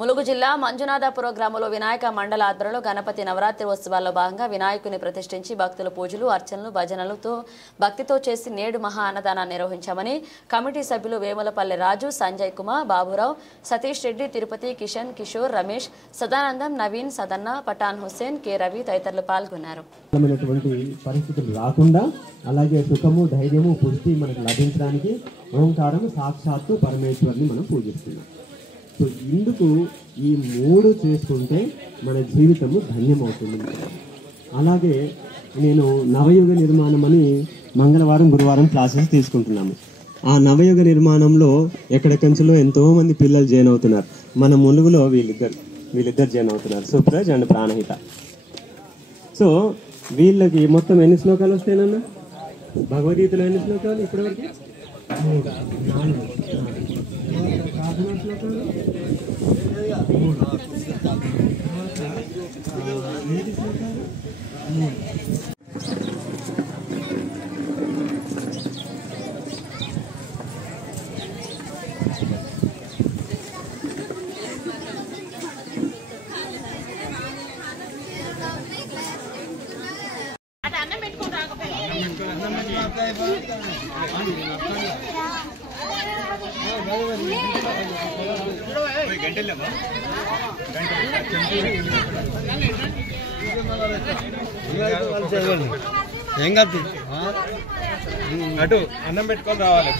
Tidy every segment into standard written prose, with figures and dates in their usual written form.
ములుగు జిల్లా మంజునాథపుర గ్రామంలో వినాయక మండల ఆధ్వర్యంలో గణపతి నవరాత్రి ఉత్సవాల్లో భాగంగా వినాయకుని ప్రతిష్ఠించి భక్తుల పూజలు అర్చనలు భజనలతో భక్తితో చేసి నేడు మహా అన్నదానాన్ని నిర్వహించామని కమిటీ సభ్యులు వేములపల్లి రాజు సంజయ్ కుమార్ బాబురావు సతీష్ రెడ్డి తిరుపతి కిషన్ కిషోర్ రమేష్ సదానందం నవీన్ సదన్న పఠాన్ హుస్సేన్ కె రవి తదితరులు పాల్గొన్నారు. పరిస్థితులు రాకుండా అలాగే సుఖము ధైర్యము పుష్టి మనకు లభించడానికి ఓంకారం సాక్షాత్తు పరమేశ్వరుని మనం పూజిస్తున్నాం. సో ఇందుకు ఈ మూడు చేసుకుంటే మన జీవితము ధన్యమవుతుంది. అలాగే నేను నవయుగ నిర్మాణం అని మంగళవారం గురువారం క్లాసెస్ తీసుకుంటున్నాము. ఆ నవయుగ నిర్మాణంలో ఎక్కడెక్కడిలో ఎంతో మంది పిల్లలు జాయిన్ అవుతున్నారు. మన ములుగులో వీళ్ళిద్దరు జాయిన్ అవుతున్నారు, సుప్రజ్ అండ్ ప్రాణహిత. సో వీళ్ళకి మొత్తం ఎన్ని శ్లోకాలు వస్తాయన్న భగవద్గీతలో? ఎన్ని శ్లోకాలు ఇప్పటివరకు? 4 ప్రార్థనా శ్లోకాలు, 3 శ్లోకాలు, 3. ఏం కాదు అటు అన్నం పెట్టుకొని రావాలి.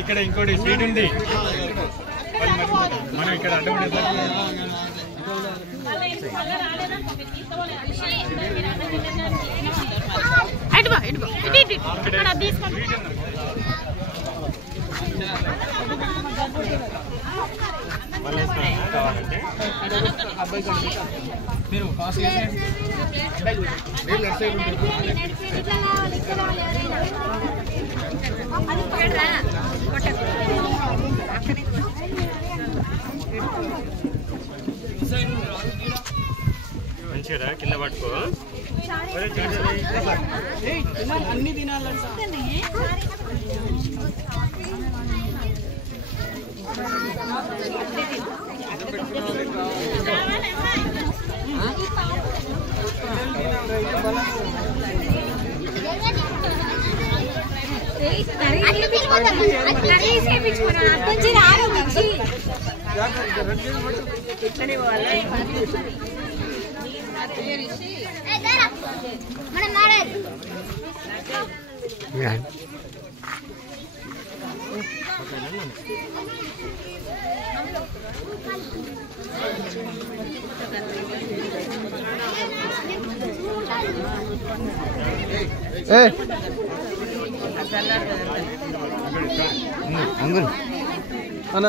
ఇక్కడ ఇంకోటి సీట్ ఉంది, మనం ఇక్కడ మీరు ఫాస్ట్ మంచిగా కింద పట్టుకో. అన్ని తినాలంటే అంగుల్ అన్న